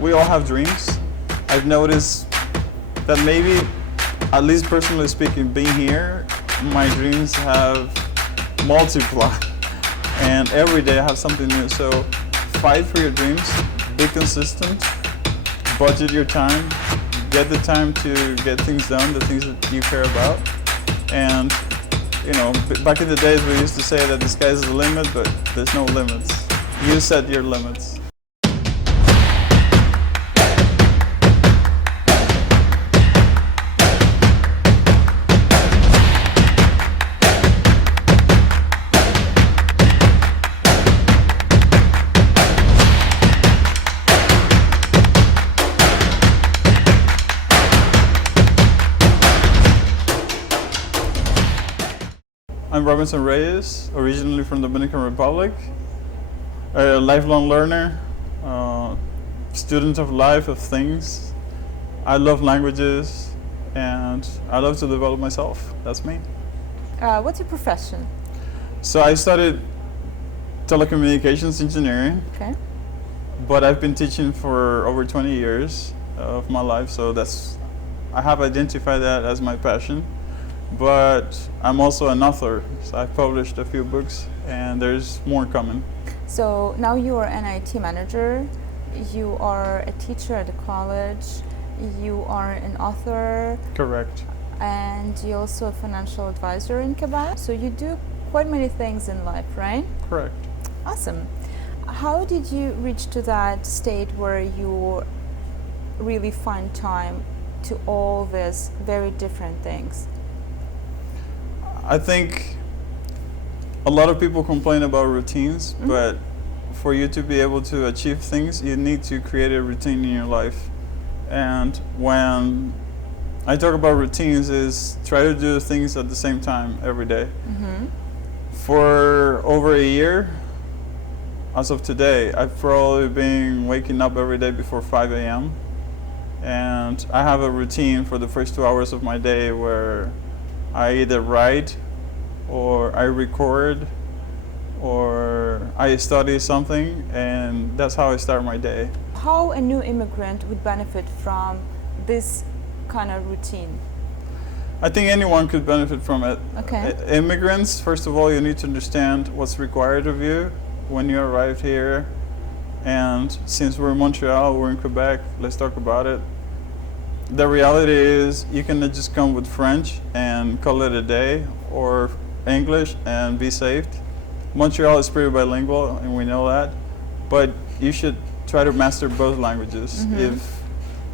we all have dreams. I've noticed that maybe, at least personally speaking, being here, my dreams have multiplied. And every day I have something new. So fight for your dreams, be consistent, budget your time, get the time to get things done, the things that you care about. And you know, back in the days we used to say that the sky is the limit, but there's no limits. You set your limits. I'm Reyes, originally from the Dominican Republic, a lifelong learner, student of life, of things. I love languages and I love to develop myself. That's me. What's your profession? So I studied telecommunications engineering, Okay. but I've been teaching for over 20 years of my life, so I have identified that as my passion. But I'm also an author, so I've published a few books and there's more coming. So now you are an IT manager, you are a teacher at a college, you are an author. Correct. And you're also a financial advisor in Quebec. So you do quite many things in life, right? Correct. Awesome. How did you reach to that state where you really find time to all these very different things? I think a lot of people complain about routines, but for you to be able to achieve things, you need to create a routine in your life. And when I talk about routines, is try to do things at the same time every day. For over a year, as of today, I've probably been waking up every day before 5 a.m. And I have a routine for the first 2 hours of my day where I either write or I record or I study something, and that's how I start my day. How a new immigrant would benefit from this kind of routine? I think anyone could benefit from it. Okay. Immigrants, first of all, you need to understand what's required of you when you arrive here. And since we're in Montreal, we're in Quebec, let's talk about it. The reality is you cannot just come with French and call it a day, or English and be saved. Montreal is pretty bilingual and we know that, but you should try to master both languages if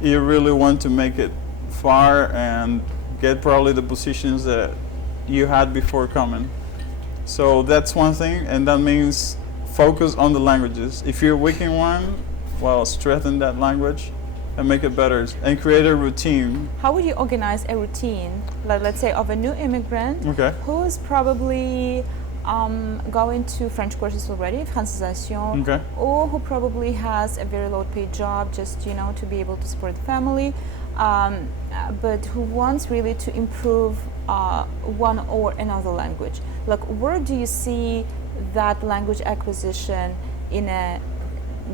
you really want to make it far and get probably the positions that you had before coming. So that's one thing, and that means focus on the languages. If you're weak in one, well, strengthen that language and make it better and create a routine. How would you organize a routine, let's say, of a new immigrant who is probably going to French courses already, francisation, or who probably has a very low-paid job just to be able to support the family, but who wants really to improve one or another language? Like, where do you see that language acquisition in a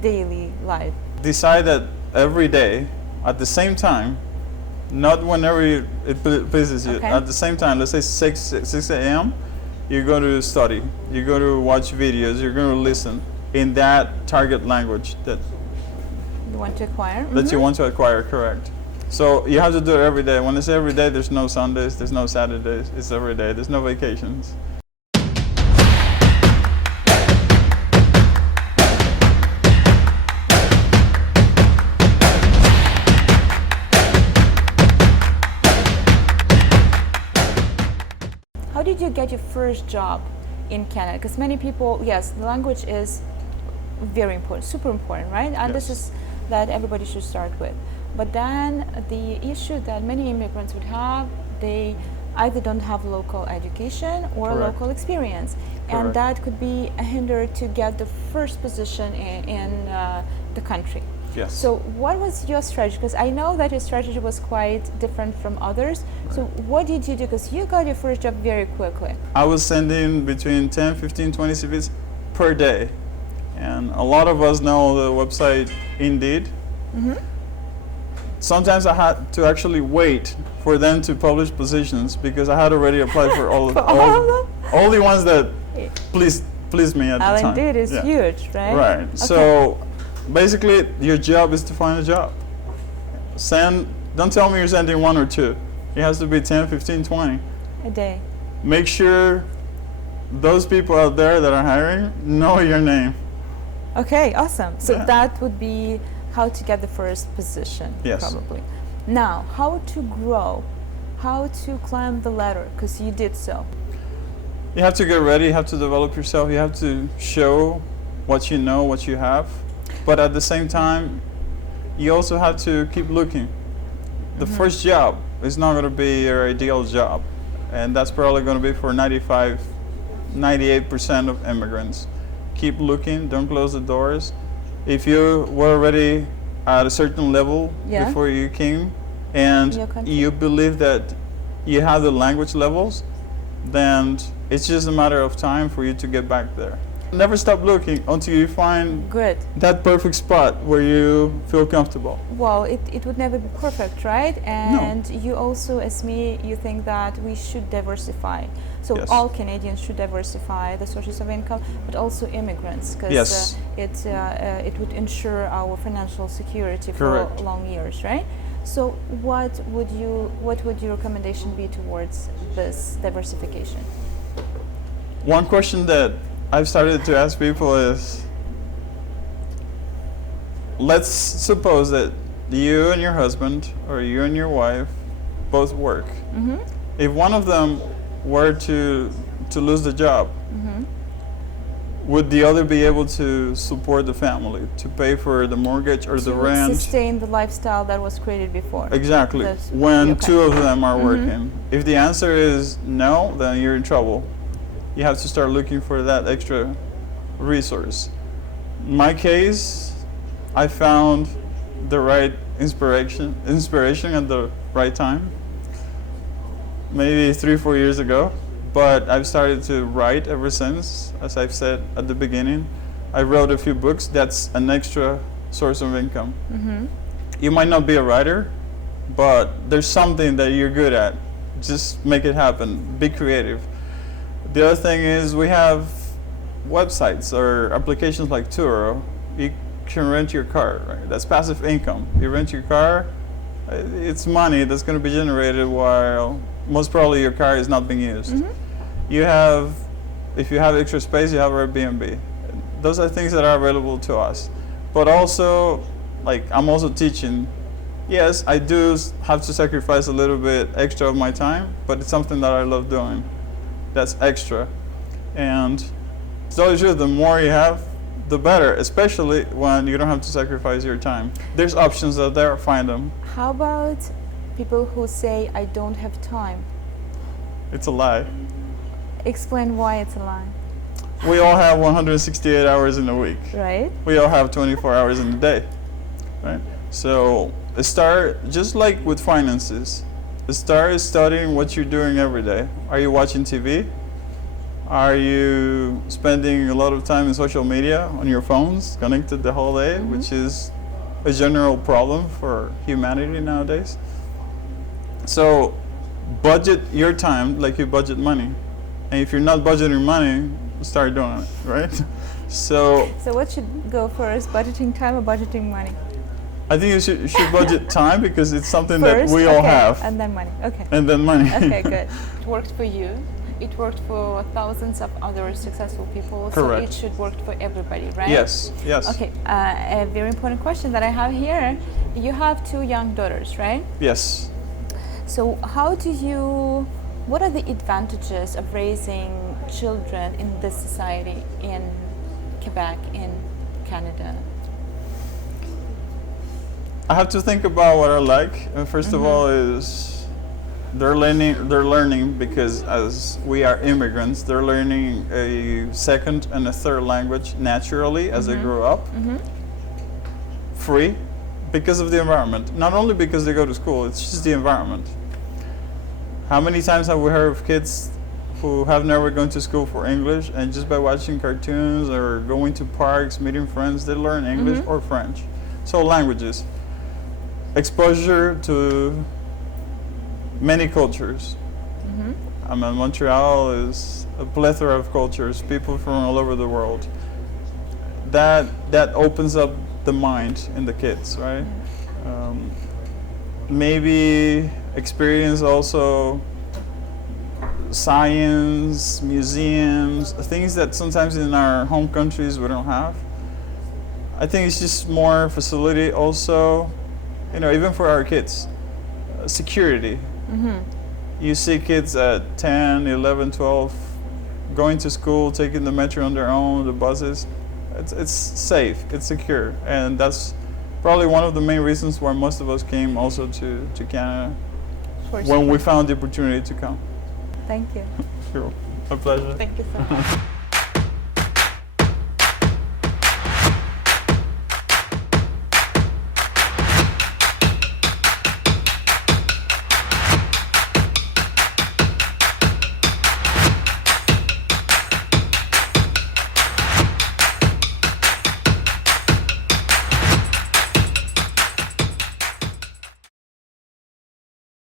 daily life? Decide that every day at the same time, not whenever it pleases you, at the same time, let's say 6 a.m., you're going to study, you're going to watch videos, you're going to listen in that target language that you want to acquire. You want to acquire, correct. So you have to do it every day. When I say every day, there's no Sundays, there's no Saturdays, it's every day, there's no vacations. How did you get your first job in Canada? Because many people, yes, the language is very important, super important, right? And this is that everybody should start with. But then the issue that many immigrants would have, they either don't have local education or local experience. And that could be a hinder to get the first position in the country. Yes. So what was your strategy? Because I know that your strategy was quite different from others. So what did you do? Because you got your first job very quickly. I was sending between 10, 15, 20 CVs per day. And a lot of us know the website Indeed. Sometimes I had to actually wait for them to publish positions because I had already applied for all the ones that pleased me at the time. Indeed, is huge, right? Right. Okay. So basically, your job is to find a job. Don't tell me you're sending 1 or 2. It has to be 10, 15, 20 a day. Make sure those people out there that are hiring know your name. Okay, awesome. So that would be how to get the first position, probably. Now, how to grow, how to climb the ladder, because you did so. You have to get ready, you have to develop yourself, you have to show what you know, what you have. But at the same time, you also have to keep looking. The first job is not going to be your ideal job. And that's probably going to be for 98% of immigrants. Keep looking, don't close the doors. If you were already at a certain level before you came and you believe that you have the language levels, then it's just a matter of time for you to get back there. Never stop looking until you find that perfect spot where you feel comfortable. Well, it would never be perfect, right? And you also, as me, you think that we should diversify. So all Canadians should diversify the sources of income, but also immigrants, because it would ensure our financial security for long years, right? So what would your recommendation be towards this diversification? One question that I've started to ask people is, let's suppose that you and your husband or you and your wife both work. If one of them were to lose the job, would the other be able to support the family, to pay for the mortgage or the rent? Sustain the lifestyle that was created before. Exactly. When two of them are working. If the answer is no, then you're in trouble. You have to start looking for that extra resource. In my case, I found the right inspiration at the right time, maybe 3-4 years ago. But I've started to write ever since. As I've said at the beginning, I wrote a few books. That's an extra source of income. You might not be a writer, but there's something that you're good at. Just make it happen. Be creative. The other thing is we have websites or applications like Turo. You can rent your car, right? That's passive income. You rent your car, it's money that's going to be generated while most probably your car is not being used. If you have extra space, you have Airbnb. Those are things that are available to us. But also, like, I'm also teaching. Yes, I do have to sacrifice a little bit extra of my time, but it's something that I love doing. That's extra. And to tell you the truth, the more you have, the better, especially when you don't have to sacrifice your time. There's options out there, find them. How about people who say, I don't have time? It's a lie. Explain why it's a lie. We all have 168 hours in a week. Right. We all have 24 hours in a day. Right? So start, just like with finances, start studying what you're doing every day. Are you watching TV? Are you spending a lot of time in social media on your phones, connected the whole day, which is a general problem for humanity nowadays? So budget your time like you budget money. And if you're not budgeting money, start doing it, right? So what should go first, budgeting time or budgeting money? I think you should budget time because it's something first, that we all have. And then money, okay. And then money. Okay, good. It worked for you. It worked for thousands of other successful people. Correct. So it should work for everybody, right? Yes, yes. Okay, a very important question that I have here. You have 2 young daughters, right? Yes. So what are the advantages of raising children in this society, in Quebec, in Canada? I have to think about what I like. And first of all is they're learning because as we are immigrants, they're learning a second and a third language naturally as they grow up. Free because of the environment. Not only because they go to school, it's just the environment. How many times have we heard of kids who have never gone to school for English and just by watching cartoons or going to parks, meeting friends, they learn English or French. So languages. exposure to many cultures. I mean, Montreal is a plethora of cultures, people from all over the world. That opens up the mind in the kids, right? Maybe experience also science, museums, things that sometimes in our home countries we don't have. I think it's just more facility also, you know, even for our kids. Security. You see kids at 10, 11, 12 going to school, taking the metro on their own, the buses. It's safe, it's secure, and that's probably one of the main reasons why most of us came also to Canada when we found the opportunity to come. Thank you. Sure, a pleasure. Thank you so much.